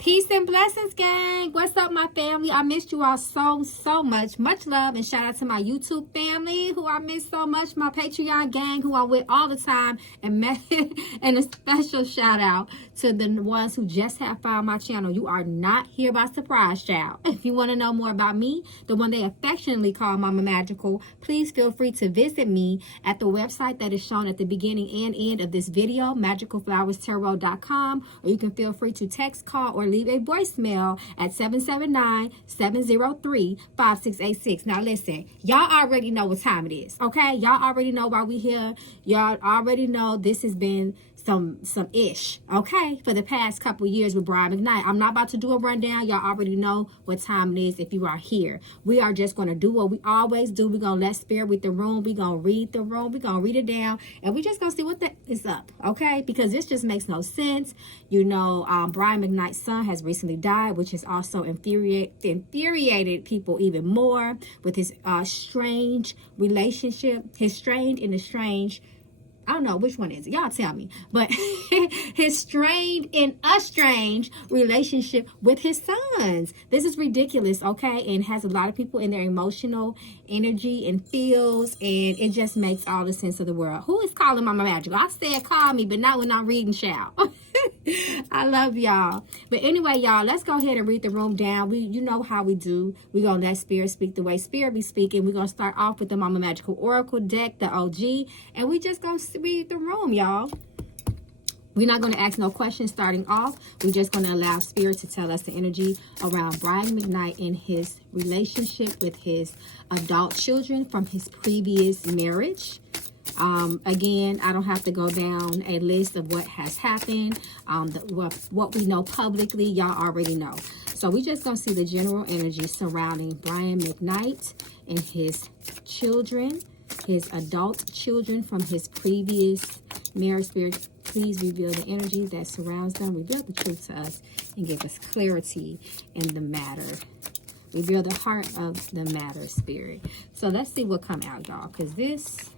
Peace and blessings, gang. What's up, my family? I missed you all so much. Much love and shout out to my YouTube family who I miss so much. My Patreon gang who I'm with all the time. And a special shout out to the ones who just have found my channel. You are not here by surprise, child. If you want to know more about me, the one they affectionately call Mama Magical, please feel free to visit me at the website that is shown at the beginning and end of this video, magicalflowerstarot.com, or you can feel free to text, call, or leave a voicemail at 779-703-5686. Now listen, y'all already know what time it is, okay? Y'all already know why we here. Y'all already know this has been some ish, okay, for the past couple years with Brian McKnight. I'm not about to do a rundown. Y'all already know what time it is if you are here. We are just going to do what we always do. We're going to let spirit read the room. We're going to read the room. We're going to read it down. And we're just going to see what is up, okay? Because this just makes no sense. You know, Brian McKnight's son has recently died, which has also infuriated people even more with his strange relationship, his strained and estranged. I don't know which one is it. Y'all tell me. But his strained and estranged relationship with his sons. This is ridiculous, okay? And has a lot of people in their emotional energy and feels. And it just makes all the sense of the world. Who is calling Mama Magical? I said call me, but not when I'm reading, shout. I love y'all. But anyway, y'all, let's go ahead and read the room down. You know how we do. We're going to let spirit speak the way spirit be speaking. We're going to start off with the Mama Magical Oracle deck, the OG. And we just going to read the room, y'all. We're not going to ask no questions starting off. We're just going to allow spirit to tell us the energy around Brian McKnight in his relationship with his adult children from his previous marriage. Again, I don't have to go down a list of what has happened. What we know publicly, y'all already know. So we just going to see the general energy surrounding Brian McKnight and his children, his adult children from his previous marriage. Spirit, please reveal the energy that surrounds them. Reveal the truth to us and give us clarity in the matter. Reveal the heart of the matter, spirit. So let's see what come out, y'all, because this...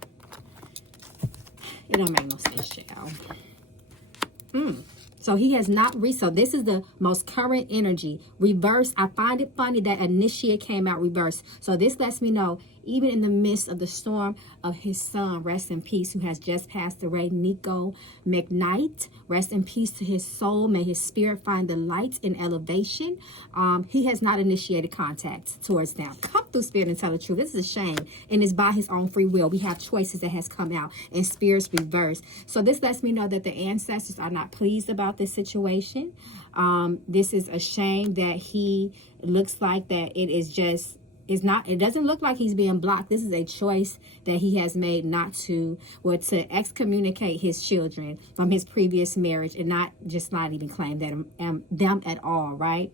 it don't make no sense, y'all. So he has not so this is the most current energy. Reverse. I find it funny that initiate came out reverse. So this lets me know, even in the midst of the storm of his son, rest in peace, who has just passed away, Nico McKnight, rest in peace to his soul. May his spirit find the light and elevation. He has not initiated contact towards them. Come through, spirit, and tell the truth. This is a shame, and it's by his own free will. We have choices that has come out, and spirits reverse. So this lets me know that the ancestors are not pleased about this situation. This is a shame that he looks like that it is just... it doesn't look like he's being blocked. This is a choice that he has made not to, or to excommunicate his children from his previous marriage and not even claim them at all, right?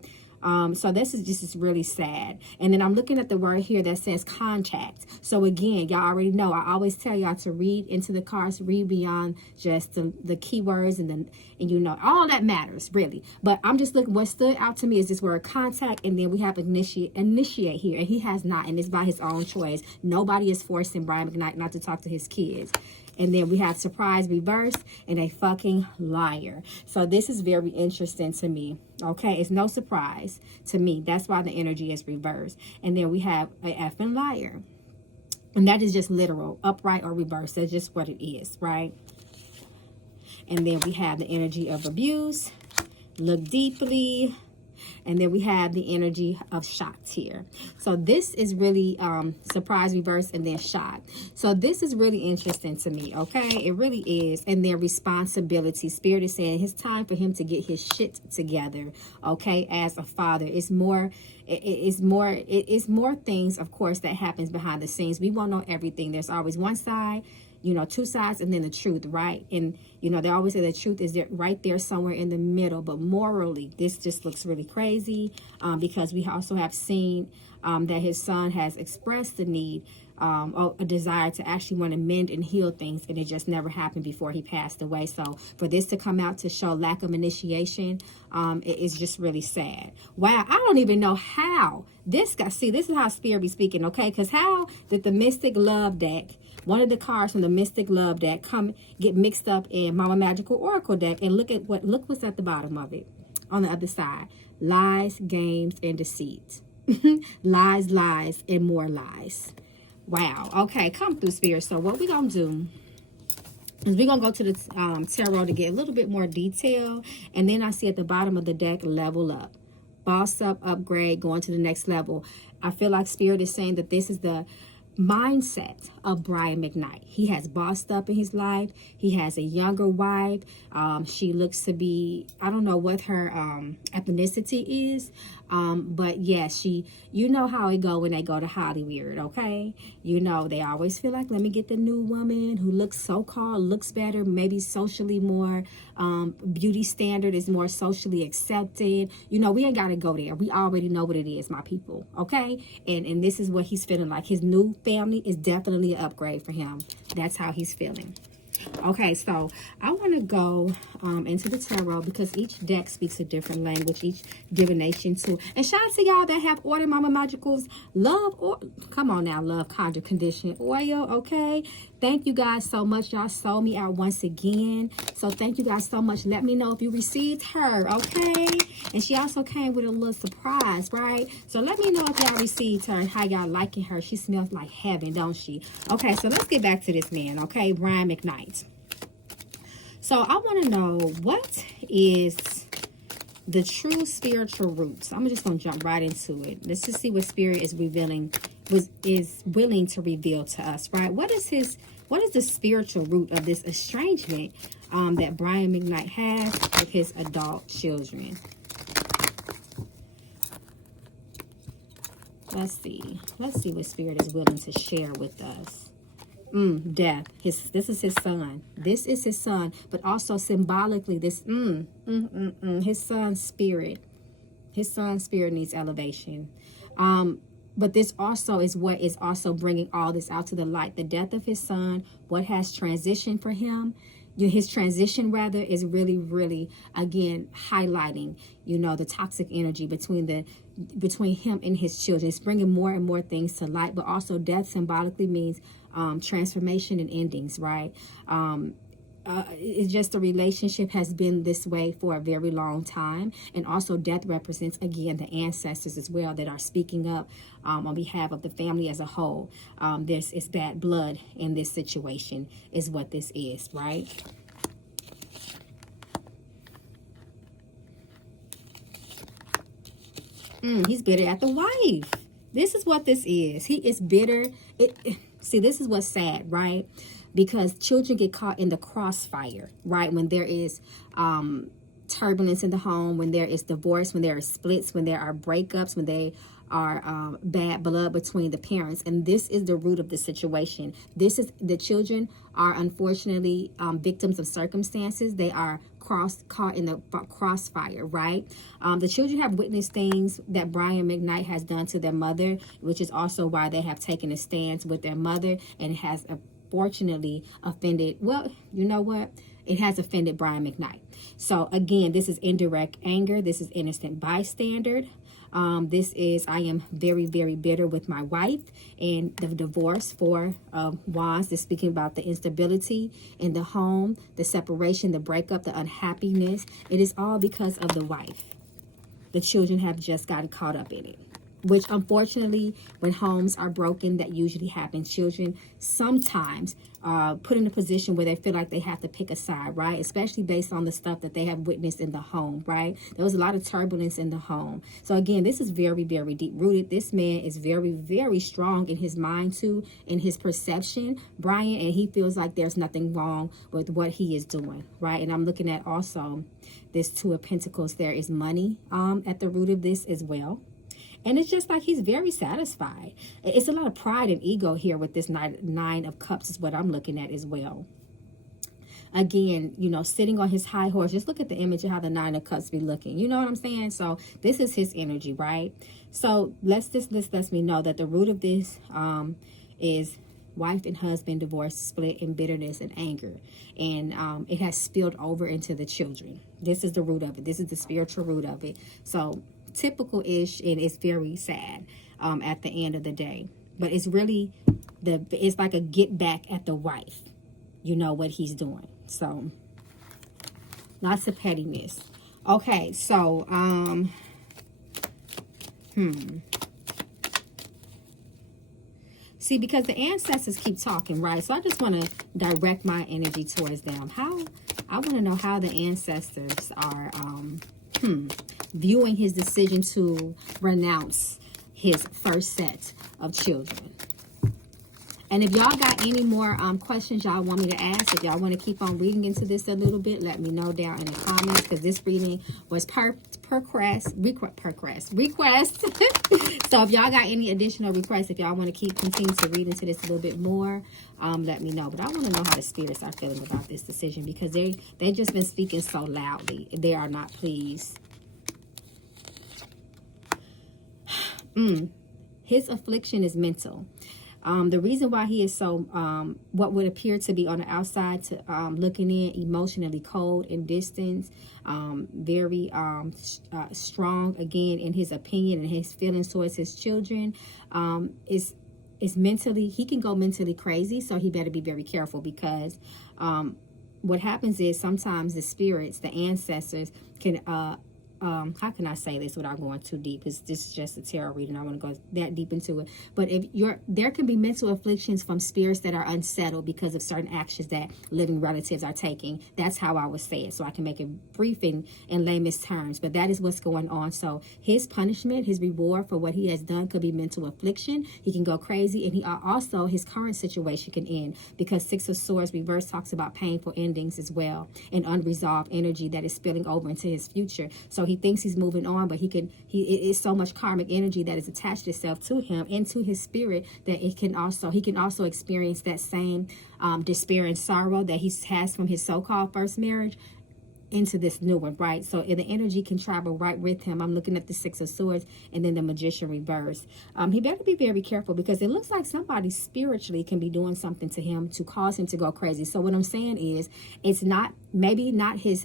So this is just really sad. And then I'm looking at the word here that says contact. So again, y'all already know, I always tell y'all to read into the cards, read beyond just the keywords and you know, all that matters really. But I'm just looking, what stood out to me is this word contact, and then we have initiate here, and he has not, and it's by his own choice. Nobody is forcing Brian McKnight not to talk to his kids. And then we have surprise reverse and a fucking liar. So this is very interesting to me. Okay, it's no surprise to me. That's why the energy is reversed. And then we have a effing liar. And that is just literal, upright or reverse. That's just what it is, right? And then we have the energy of abuse. Look deeply. And then we have the energy of shocked here. So this is really surprise, reverse, and then shocked. So this is really interesting to me, okay? It really is. And then responsibility. Spirit is saying it's time for him to get his shit together, okay, as a father. It's more things, of course, that happens behind the scenes. We won't know everything. There's always one side, you know, two sides, and then the truth, right? And, you know, they always say the truth is there, right there somewhere in the middle. But morally, this just looks really crazy because we also have seen that his son has expressed the need, a desire to actually want to mend and heal things, and it just never happened before he passed away. So for this to come out to show lack of initiation, it is just really sad. Wow, I don't even know how this got, see, this is how spirit be speaking, okay? Because how did the Mystic Love deck, one of the cards from the Mystic Love deck, get mixed up in Mama Magical Oracle deck? And look what's at the bottom of it. on the other side. Lies, games, and deceit. Lies, lies, and more lies. Wow. Okay, come through, Spirit. So what we're going to do is we're going to go to the tarot to get a little bit more detail. And then I see at the bottom of the deck, level up. Boss up, upgrade, going to the next level. I feel like Spirit is saying that this is the mindset of Brian McKnight. He has bossed up in his life. He has a younger wife. She looks to be, I don't know what her ethnicity is, but yeah, you know how it go when they go to Hollywood, okay? You know, they always feel like, let me get the new woman who looks so-called, looks better, maybe socially more, beauty standard is more socially accepted. You know, we ain't got to go there. We already know what it is, my people, okay? And this is what he's feeling like. His new family is definitely an upgrade for him. That's how he's feeling. Okay, so I want to go into the tarot because each deck speaks a different language, each divination too. And shout out to y'all that have ordered Mama Magical's love, or come on now, love conjure condition oil, okay? Thank you guys so much. Y'all sold me out once again. So thank you guys so much. Let me know if you received her, okay? And she also came with a little surprise, right? So let me know if y'all received her and how y'all liking her. She smells like heaven, don't she? Okay, so let's get back to this man, okay? Brian McKnight. So I want to know, what is the true spiritual roots? I'm just going to jump right into it. Let's just see what Spirit is revealing, is willing to reveal to us, right? What is the spiritual root of this estrangement that Brian McKnight has with his adult children? Let's see what Spirit is willing to share with us. Death. This is his son. This is his son, but also symbolically, this his son's spirit. His son's spirit needs elevation. But this also is what is also bringing all this out to the light. The death of his son, what has transitioned for him. His transition, rather, is really, really, again, highlighting, the toxic energy between him and his children. It's bringing more and more things to light, but also death symbolically means transformation and endings, right? It's just the relationship has been this way for a very long time. And also death represents, again, the ancestors as well that are speaking up on behalf of the family as a whole. This is bad blood in this situation is what this is, right? He's bitter at the wife. This is what this is. He is bitter. See, this is what's sad, right? Because children get caught in the crossfire, right? When there is turbulence in the home, when there is divorce, when there are splits, when there are breakups, when they are bad blood between the parents. And this is the root of the situation. The children are unfortunately victims of circumstances. They are caught in the crossfire, right? The children have witnessed things that Brian McKnight has done to their mother, which is also why they have taken a stance with their mother, and has unfortunately offended, well, you know what? It has offended Brian McKnight. So again, this is indirect anger. This is innocent bystander. This is, I am very, very bitter with my wife, and the divorce for Wands is speaking about the instability in the home, the separation, the breakup, the unhappiness. It is all because of the wife. The children have just gotten caught up in it, which unfortunately, when homes are broken, that usually happens. Children sometimes put in a position where they feel like they have to pick a side, right? Especially based on the stuff that they have witnessed in the home, right? There was a lot of turbulence in the home. So again, this is very, very deep rooted. This man is very, very strong in his mind too, in his perception, Brian, and he feels like there's nothing wrong with what he is doing, right? And I'm looking at also this Two of Pentacles. There is money at the root of this as well. And it's just like he's very satisfied. It's a lot of pride and ego here with this Nine of Cups is what I'm looking at as well. Again, sitting on his high horse. Just look at the image of how the Nine of Cups be looking. You know what I'm saying? So this is his energy, right? So this lets me know that the root of this is wife and husband divorce, split, and bitterness and anger. And it has spilled over into the children. This is the root of it. This is the spiritual root of it. So typical-ish, and it's very sad at the end of the day. But it's really it's like a get back at the wife. You know what he's doing. So lots of pettiness. Okay, so, see, because the ancestors keep talking, right? So I just want to direct my energy towards them. I want to know how the ancestors are viewing his decision to renounce his first set of children. And if y'all got any more questions y'all want me to ask, if y'all want to keep on reading into this a little bit, let me know down in the comments, because this reading was request. So if y'all got any additional requests, if y'all want to continue to read into this a little bit more, let me know. But I want to know how the spirits are feeling about this decision, because they've just been speaking so loudly. They are not pleased. His affliction is mental. The reason why he is so, what would appear to be on the outside, to looking in, emotionally cold and distant, very strong, again, in his opinion and his feelings towards his children, is mentally, he can go mentally crazy. So he better be very careful, because what happens is sometimes the spirits, the ancestors, can how can I say this without going too deep? Because this is just a tarot reading. I want to go that deep into it. But there can be mental afflictions from spirits that are unsettled because of certain actions that living relatives are taking. That's how I would say it. So I can make it brief in layman's terms. But that is what's going on. So his punishment, his reward for what he has done could be mental affliction. He can go crazy. And he also, his current situation can end, because Six of Swords reverse talks about painful endings as well, and unresolved energy that is spilling over into his future. So he thinks he's moving on, but it is so much karmic energy that is attached itself to him and to his spirit that he can also experience that same despair and sorrow that he has from his so-called first marriage into this new one, right? So the energy can travel right with him. I'm looking at the Six of Swords and then the Magician reverse. He better be very careful, because it looks like somebody spiritually can be doing something to him to cause him to go crazy. So what I'm saying is, it's maybe not his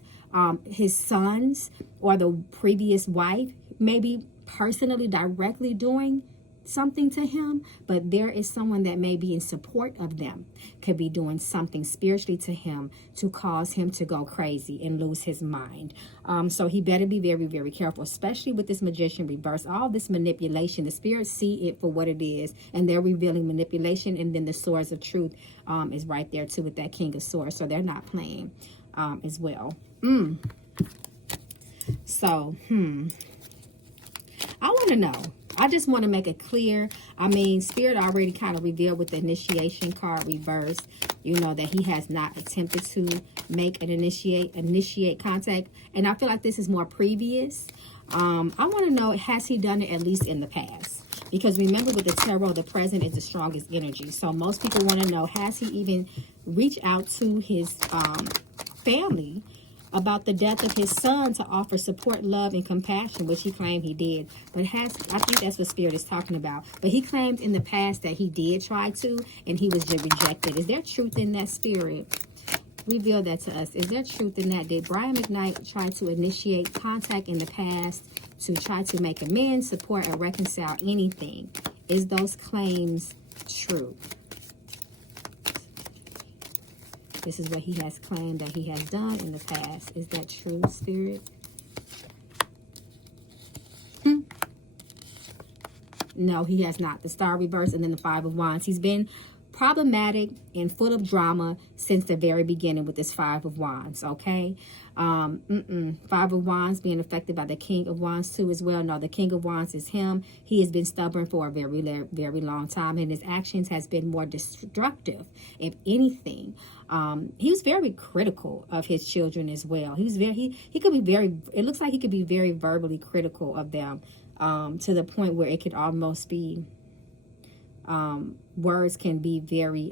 sons or the previous wife, maybe personally directly doing something to him, but there is someone that may be in support of them, could be doing something spiritually to him to cause him to go crazy and lose his mind. So he better be very, very careful, especially with this Magician reverse. All this manipulation, the spirits see it for what it is, and they're revealing manipulation. And then the Swords of Truth is right there too with that King of Swords. So they're not playing as well. So I want to know. I just want to make it clear. I mean, Spirit already kind of revealed with the initiation card reverse, that he has not attempted to make an initiate contact. And I feel like this is more previous. I want to know, has he done it at least in the past? Because remember, with the tarot, the present is the strongest energy. So most people want to know, has he even reached out to his family about the death of his son to offer support, love, and compassion, which he claimed he did. But I think that's what Spirit is talking about. But he claimed in the past that he did try to, and he was just rejected. Is there truth in that, Spirit? Reveal that to us. Is there truth in that? Did Brian McKnight try to initiate contact in the past to try to make amends, support, or reconcile anything? Is those claims true? This is what he has claimed that he has done in the past. Is that true, Spirit? No, he has not. The Star reverse and then the Five of Wands. He's been problematic and full of drama since the very beginning with this Five of Wands, okay? Five of Wands being affected by the King of Wands too as well. No, the King of Wands is him. He has been stubborn for a very, very long time, and his actions has been more destructive, if anything. He was very critical of his children as well. He could be very, it looks like he could be very verbally critical of them, to the point where it could almost be, words can be very,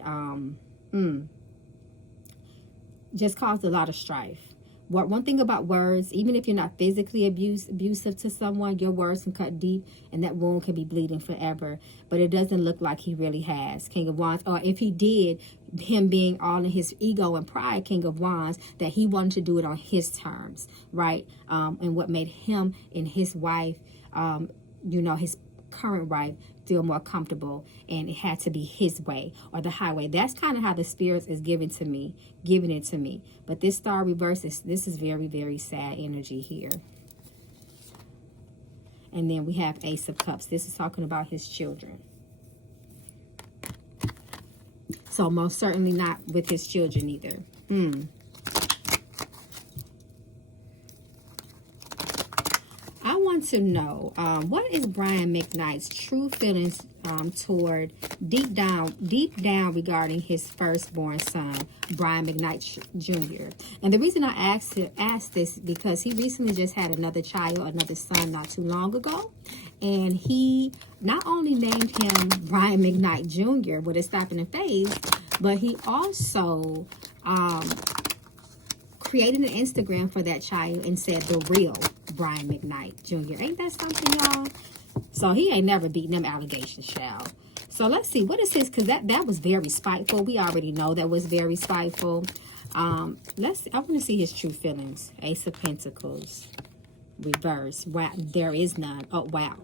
just cause a lot of strife. One thing about words, even if you're not physically abusive to someone, your words can cut deep, and that wound can be bleeding forever. But it doesn't look like he really has. King of Wands, or if he did, him being all in his ego and pride, King of Wands, that he wanted to do it on his terms, right? And what made him and his wife, his current wife, feel more comfortable, and it had to be his way or the highway. That's kind of how the spirits is giving it to me. But this star reverse, this is very, very sad energy here. And then we have Ace of Cups. This is talking about his children. So most certainly not with his children either. I want to know, what is Brian McKnight's true feelings toward deep down regarding his firstborn son, Brian McKnight Jr. And the reason I asked this because he recently just had another son not too long ago. And he not only named him Brian McKnight Jr. with a stop in the face, but he also created an Instagram for that child and said the real Brian McKnight Jr. Ain't that something, y'all? So he ain't never beaten them allegations, child. So let's see, what is his, because that was very spiteful. We already know that was very spiteful. I want to see his true feelings. Ace of Pentacles. Reverse. Wow, there is none. Oh, wow.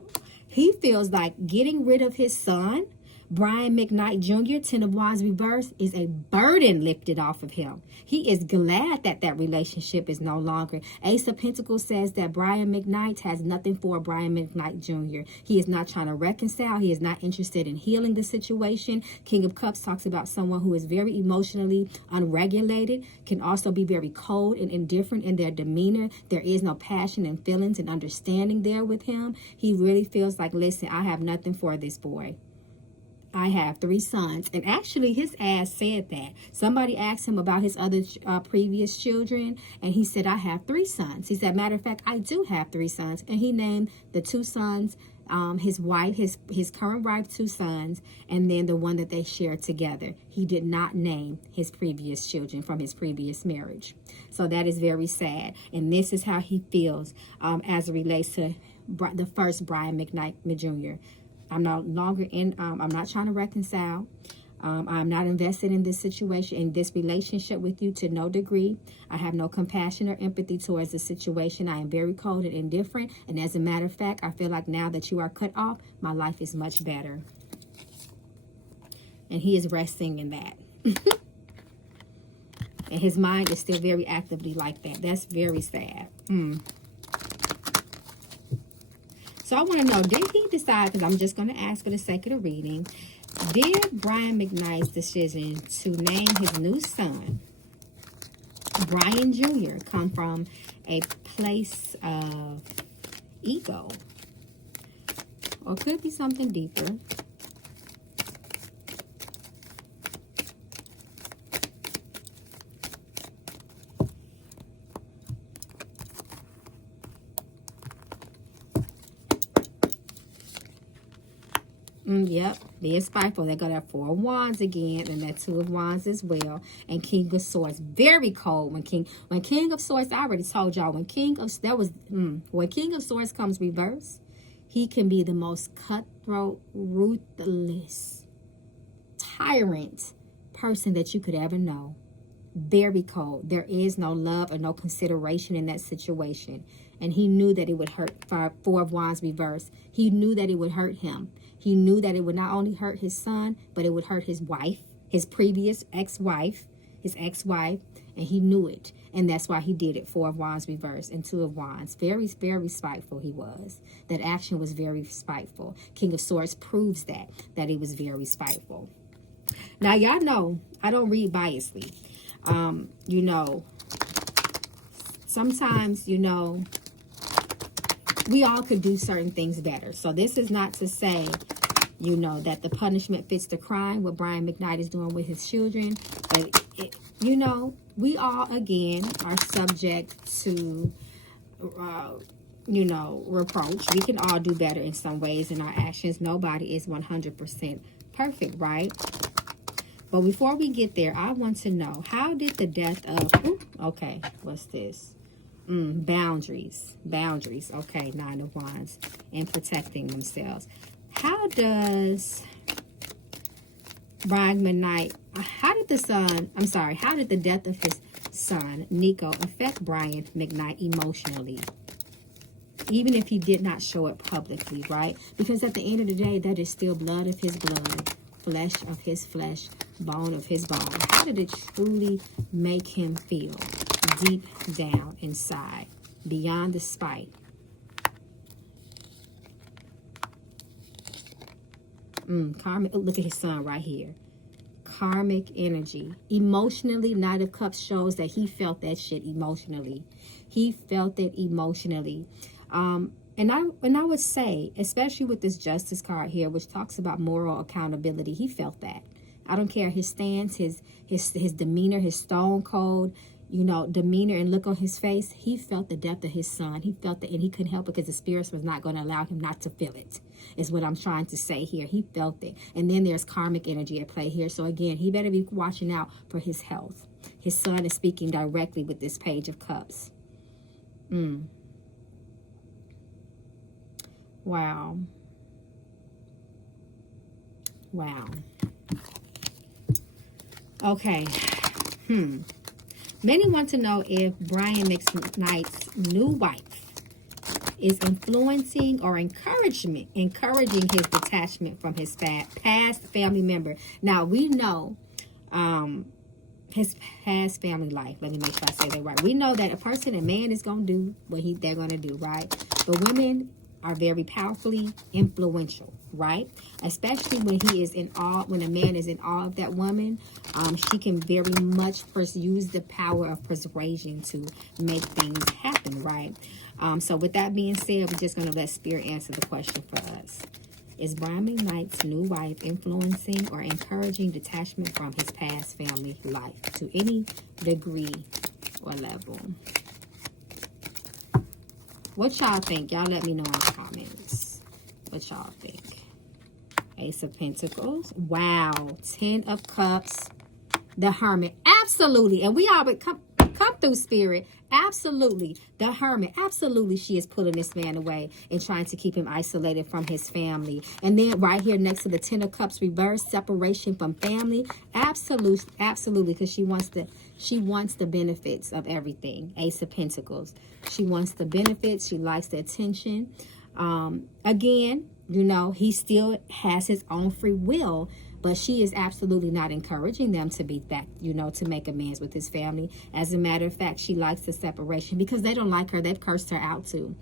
He feels like getting rid of his son, Brian McKnight Jr., Ten of Wands reverse, is a burden lifted off of him. He is glad that that relationship is no longer. Ace of Pentacles says that Brian McKnight has nothing for Brian McKnight Jr. He is not trying to reconcile. He is not interested in healing the situation. King of Cups talks about someone who is very emotionally unregulated, can also be very cold and indifferent in their demeanor. There is no passion and feelings and understanding there with him. He really feels like, listen, I have nothing for this boy. I have 3 sons. And actually, his ass said that. Somebody asked him about his other previous children, and he said, I have 3 sons. He said, matter of fact, I do have 3 sons. And he named the 2 sons, his wife, his current wife, 2 sons, and then the one that they shared together. He did not name his previous children from his previous marriage. So that is very sad. And this is how he feels as it relates to the first Brian McKnight Jr. I'm no longer in, I'm not trying to reconcile. I'm not invested in this situation, in this relationship with you to no degree. I have no compassion or empathy towards the situation. I am very cold and indifferent. And as a matter of fact, I feel like now that you are cut off, my life is much better. And he is resting in that. And his mind is still very actively like that. That's very sad. So I want to know, did he decide, because I'm just going to ask for the sake of the reading, did Brian McKnight's decision to name his new son, Brian Jr., come from a place of ego? Or could it be something deeper? Yep, being spiteful. They got that 4 of Wands again, and that 2 of Wands as well. And King of Swords, very cold. When King of Swords, I already told y'all, when King of Swords comes reverse, he can be the most cutthroat, ruthless, tyrant person that you could ever know. Very cold. There is no love or no consideration in that situation. And he knew that it would hurt. 4 of Wands reverse. He knew that it would hurt him. He knew that it would not only hurt his son, but it would hurt his wife, his previous ex-wife, and he knew it. And that's why he did it. 4 of Wands reverse and 2 of Wands. Very, very spiteful he was. That action was very spiteful. King of Swords proves that he was very spiteful. Now, y'all know I don't read biasly. You know, sometimes, you know, we all could do certain things better. So this is not to say, you know, that the punishment fits the crime, what Brian McKnight is doing with his children. But, you know, we all, again, are subject to, you know, reproach. We can all do better in some ways in our actions. Nobody is 100% perfect, right? But before we get there, I want to know, how did the death of, okay, what's this? Boundaries. Okay, 9 of Wands. And protecting themselves. How does Brian McKnight, how did the death of his son, Nico, affect Brian McKnight emotionally? even if he did not show it publicly, right? Because at the end of the day, that is still blood of his blood, flesh of his flesh, bone of his bone. How did it truly make him feel deep down inside, beyond the spite? Karmic. Look at his son right here. Karmic energy. Emotionally, Knight of Cups shows that he felt that shit emotionally. He felt it emotionally. And I would say, especially with this Justice card here, which talks about moral accountability, he felt that. I don't care his stance, his demeanor, his stone cold, you know, demeanor and look on his face. He felt the death of his son. He felt it, and he couldn't help it because the spirits was not going to allow him not to feel it, is what I'm trying to say here. He felt it. And then there's karmic energy at play here. So again, he better be watching out for his health. His son is speaking directly with this Page of Cups. Wow. Wow. Okay. Many want to know if Brian McKnight's new wife is influencing or encouraging his detachment from his past family member. Now, we know his past family life. Let me make sure I say that right. We know that a man is going to do what they're going to do, right? But women are very powerfully influential, right? Especially when he is in awe, when a man is in awe of that woman, she can very much use the power of persuasion to make things happen, right? So with that being said, we're just going to let Spirit answer the question for us. Is Brian McKnight's new wife influencing or encouraging detachment from his past family life to any degree or level? What y'all think? Y'all let me know in the comments. What y'all think? Ace of Pentacles. Wow. 10 of Cups. The Hermit. Absolutely. And we always come through, Spirit. Absolutely. The Hermit. Absolutely. She is pulling this man away and trying to keep him isolated from his family. And then right here next to the 10 of Cups reverse, separation from family. Absolutely. Absolutely. Because she wants the benefits of everything. Ace of Pentacles. She wants the benefits. She likes the attention. Again, you know, he still has his own free will, but she is absolutely not encouraging them to be back, you know, to make amends with his family. As a matter of fact, she likes the separation because they don't like her. They've cursed her out too.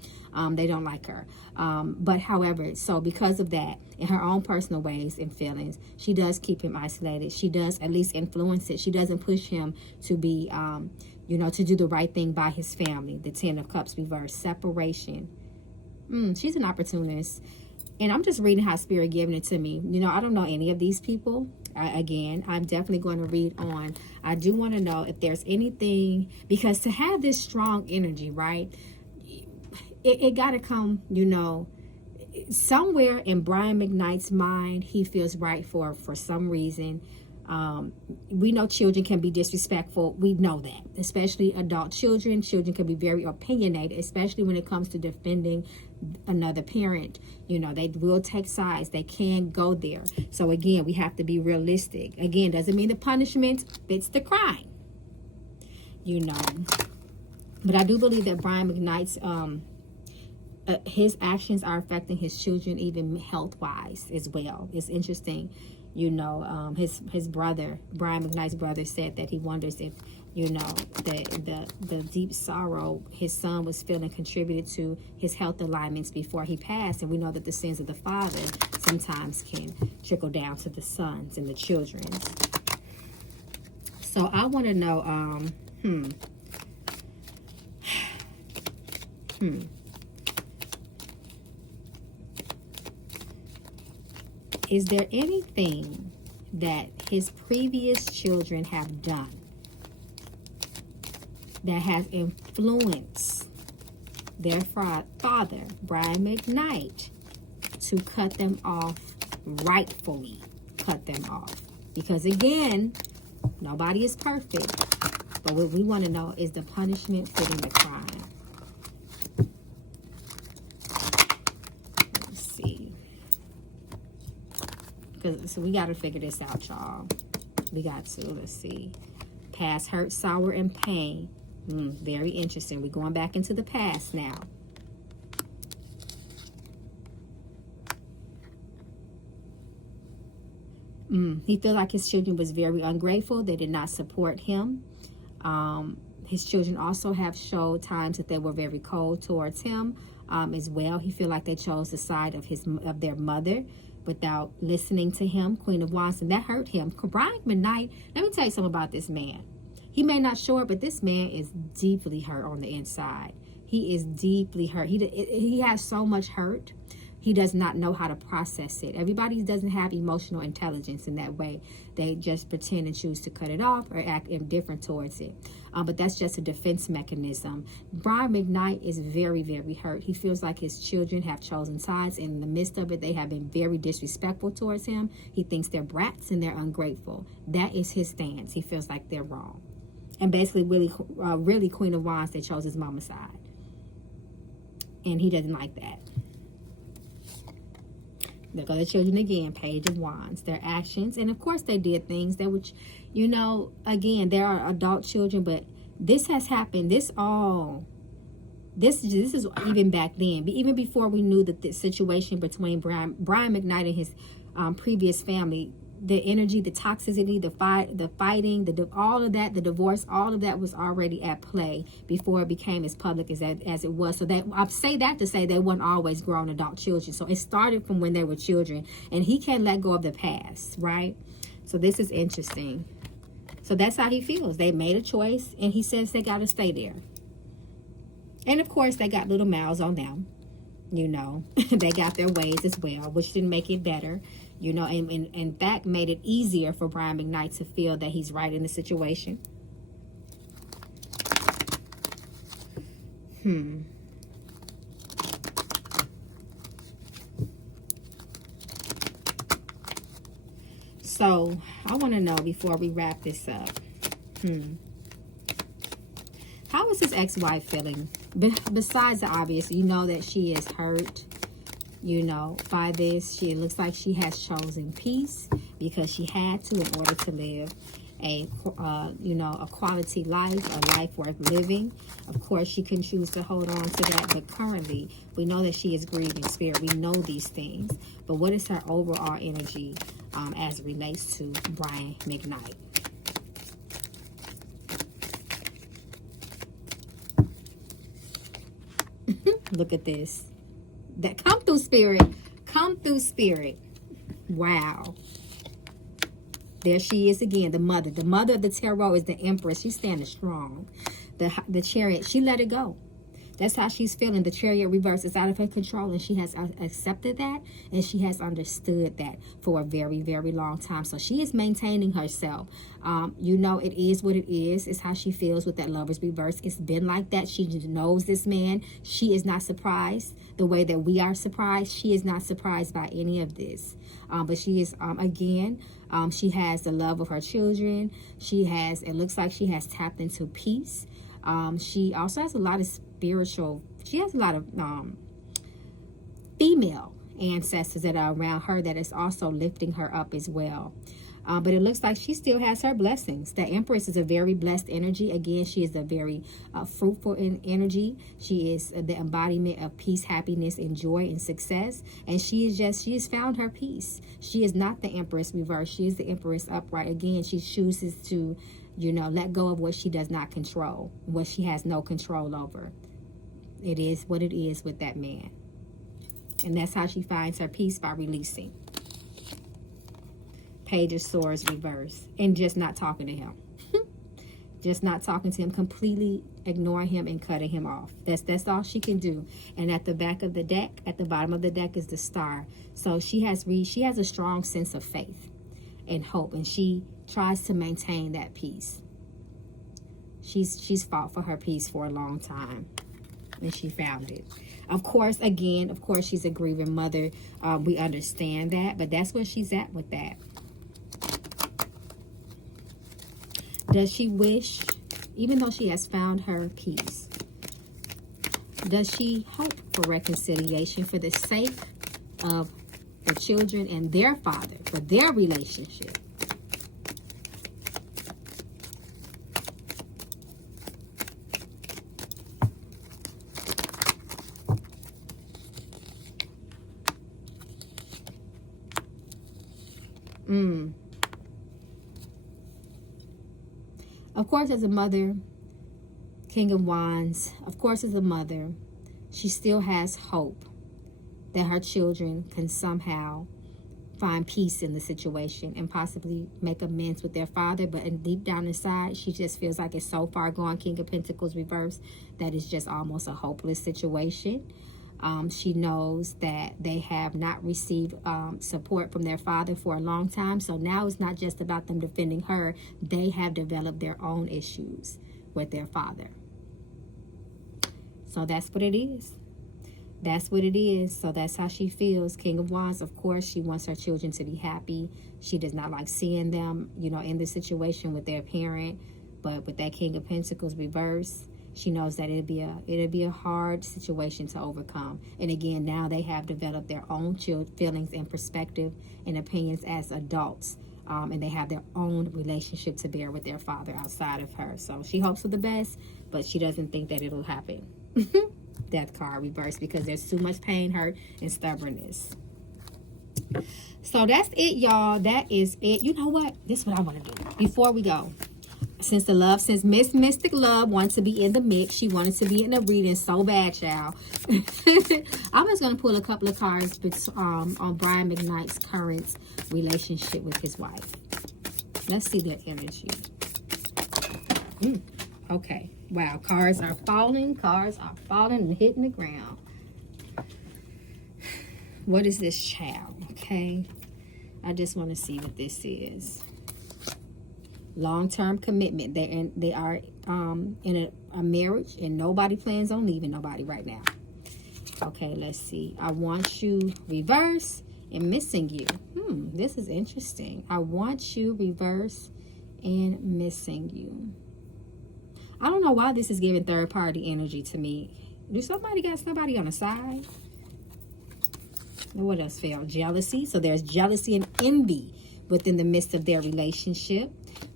They don't like her. But however, so because of that, in her own personal ways and feelings, she does keep him isolated. She does at least influence it. She doesn't push him to be, you know, to do the right thing by his family. The 10 of Cups reverse, separation. She's an opportunist. And I'm just reading how Spirit giving it to me. You know, I don't know any of these people. Again, I'm definitely going to read on. I do want to know if there's anything, because to have this strong energy, right, it got to come, you know, somewhere in Brian McKnight's mind, he feels right for some reason. We know children can be disrespectful. We know that, especially adult children. Children can be very opinionated, especially when it comes to defending another parent. You know, they will take sides. They can go there. So again, we have to be realistic. Again, doesn't mean the punishment fits the crime, you know. But I do believe that Brian McKnight's his actions are affecting his children, even health-wise as well. It's interesting. You know, his brother, Brian McKnight's brother, said that he wonders if, you know, the deep sorrow his son was feeling contributed to his health alignments before he passed. And we know that the sins of the father sometimes can trickle down to the sons and the children. So I want to know, is there anything that his previous children have done that has influenced their father, Brian McKnight, to cut them off, rightfully cut them off? Because again, nobody is perfect, but what we want to know is the punishment fitting the crime. So we got to figure this out, y'all. We got to. Let's see. Past hurt, sorrow, and pain. Very interesting. We're going back into the past now. He feels like his children was very ungrateful. They did not support him. His children also have showed times that they were very cold towards him as well. He feel like they chose the side of their mother without listening to him. Queen of Wands, and that hurt him. Brian McKnight, let me tell you something about this man. He may not show it, but this man is deeply hurt on the inside. He is deeply hurt. He has so much hurt. He does not know how to process it. Everybody doesn't have emotional intelligence in that way. They just pretend and choose to cut it off or act indifferent towards it. But that's just a defense mechanism. Brian McKnight is very, very hurt. He feels like his children have chosen sides. In the midst of it, they have been very disrespectful towards him. He thinks they're brats and they're ungrateful. That is his stance. He feels like they're wrong. And basically, really, Queen of Wands, they chose his mama's side. And he doesn't like that. There go the children again, Page of Wands. Their actions, and of course they did things that which, again, there are adult children, but this has happened. This is even back then, even before we knew that the situation between Brian McKnight and his previous family, the energy, the toxicity, the fighting, all of that, the divorce, all of that was already at play before it became as public as it was. So that I say that to say they weren't always grown adult children. So it started from when they were children, and he can't let go of the past, right? So this is interesting. So that's how he feels. They made a choice, and he says they got to stay there. And of course, they got little mouths on them. They got their ways as well, which didn't make it better. And in fact made it easier for Brian McKnight to feel that he's right in the situation. So I want to know before we wrap this up, how is his ex-wife feeling? Besides the obvious, that she is hurt. By this, it looks like she has chosen peace because she had to in order to live a quality life, a life worth living. Of course, she can choose to hold on to that, but currently, we know that she is grieving spirit. We know these things, but what is her overall energy as it relates to Brian McKnight? Look at this. That come through spirit. Wow. There she is again, the mother of the tarot is the Empress. She's standing strong. The Chariot, she let it go. That's how she's feeling. The Chariot reverse is out of her control, and she has accepted that, and she has understood that for a very, very long time. So she is maintaining herself. It is what it is. It's how she feels with that Lover's reverse. It's been like that. She knows this man. She is not surprised the way that we are surprised. She is not surprised by any of this. But she is, she has the love of her children. It looks like she has tapped into peace. She also has a lot of she has a lot of female ancestors that are around her that is also lifting her up as well. But it looks like she still has her blessings. The Empress is a very blessed energy. Again, she is a very fruitful energy. She is the embodiment of peace, happiness, and joy and success. And she has found her peace. She is not the Empress reverse. She is the Empress upright. Again, she chooses to let go of what she does not control, what she has no control over. It is what it is with that man. And that's how she finds her peace, by releasing. Page of Swords reverse. And just not talking to him. Just not talking to him, completely ignoring him and cutting him off. That's all she can do. And at the back of the deck, at the bottom of the deck is the Star. So she has a strong sense of faith and hope, and she tries to maintain that peace. She's fought for her peace for a long time, and she found it. Of course, she's a grieving mother. We understand that, but that's where she's at with that. Does she wish, even though she has found her peace, does she hope for reconciliation for the sake of the children and their father, for their relationship? Of course, as a mother, King of Wands, of course, as a mother, she still has hope that her children can somehow find peace in the situation and possibly make amends with their father. But deep down inside, she just feels like it's so far gone, King of Pentacles reverse, that it's just almost a hopeless situation. She knows that they have not received support from their father for a long time. So now it's not just about them defending her. They have developed their own issues with their father. So that's what it is. That's what it is. So that's how she feels. King of Wands, of course, she wants her children to be happy. She does not like seeing them, in this situation with their parent. But with that King of Pentacles reverse, she knows that it'll be a hard situation to overcome. And again, now they have developed their own feelings and perspective and opinions as adults. And they have their own relationship to bear with their father outside of her. So she hopes for the best, but she doesn't think that it'll happen. Death card reversed, because there's too much pain, hurt, and stubbornness. So that's it, y'all. That is it. You know what? This is what I want to do before we go. Since Miss Mystic Love wants to be in the mix, she wanted to be in the reading so bad, y'all. I'm just going to pull a couple of cards on Brian McKnight's current relationship with his wife. Let's see their energy. Okay. Wow. Cards are falling and hitting the ground. What is this, child? Okay. I just want to see what this is. Long-term commitment. They are in a marriage, and nobody plans on leaving nobody right now. Okay, let's see. I want you reverse and missing you. This is interesting. I want you reverse and missing you. I don't know why this is giving third-party energy to me. Do somebody got somebody on the side? What else failed? Jealousy. So there's jealousy and envy within the midst of their relationship.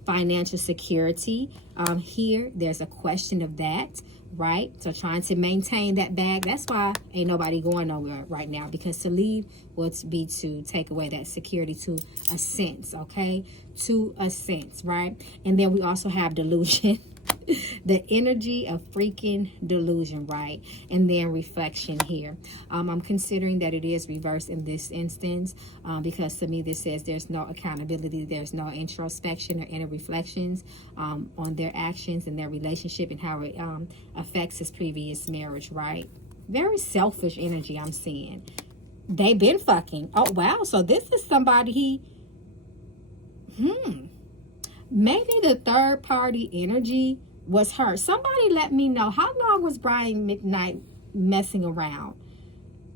Financial security. Here, there's a question of that, right? So trying to maintain that bag. That's why ain't nobody going nowhere right now, because to leave would be to take away that security to a sense, okay? To a sense, right? And then we also have delusion. The energy of freaking delusion, right? And then reflection here. I'm considering that it is reversed in this instance, because to me this says there's no accountability, there's no introspection or inner reflections on their actions and their relationship and how it affects his previous marriage, right? Very selfish energy I'm seeing. They've been fucking. Oh, wow. So this is somebody maybe the third party energy was her. Somebody let me know, how long was Brian McKnight messing around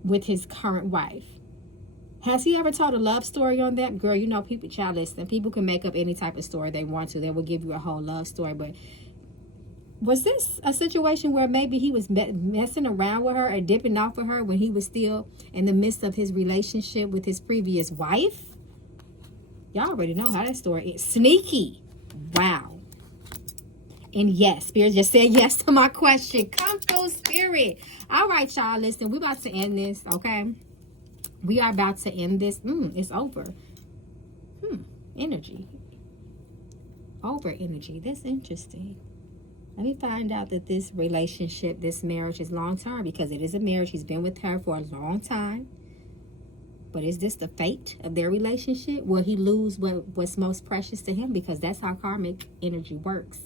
with his current wife? Has he ever told a love story on that? Girl, people, child, listen, people can make up any type of story they want to. They will give you a whole love story. But was this a situation where maybe he was messing around with her or dipping off with her when he was still in the midst of his relationship with his previous wife? Y'all already know how that story is. Sneaky. Wow. And yes, Spirit just said yes to my question. Come through, Spirit. All right, y'all. Listen, we're about to end this, okay? We are about to end this. It's over. Energy. Over energy. That's interesting. Let me find out that this relationship, this marriage is long-term, because it is a marriage. He's been with her for a long time. But is this the fate of their relationship? Will he lose what's most precious to him? Because that's how karmic energy works.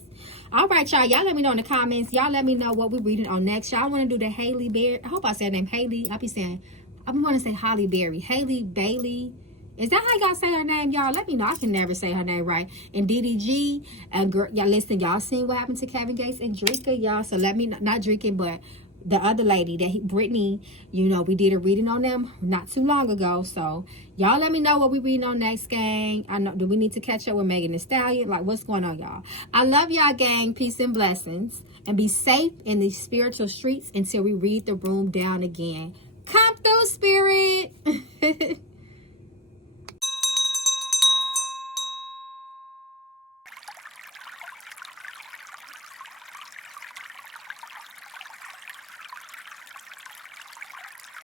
All right, y'all. Y'all let me know in the comments. Y'all let me know what we're reading on next. Y'all want to do the Haley Berry? I hope I said her name Haley. I want to say Holly Berry. Haley Bailey. Is that how y'all say her name, y'all? Let me know. I can never say her name right. And DDG. Y'all listen. Y'all seen what happened to Kevin Gates and Drika, y'all? So let me know. Not Drika, but the other lady, Brittany, we did a reading on them not too long ago. So y'all let me know what we reading on next, gang. I know, do we need to catch up with Megan Thee Stallion? Like, what's going on, y'all? I love y'all, gang. Peace and blessings. And be safe in these spiritual streets until we read the room down again. Come through, Spirit.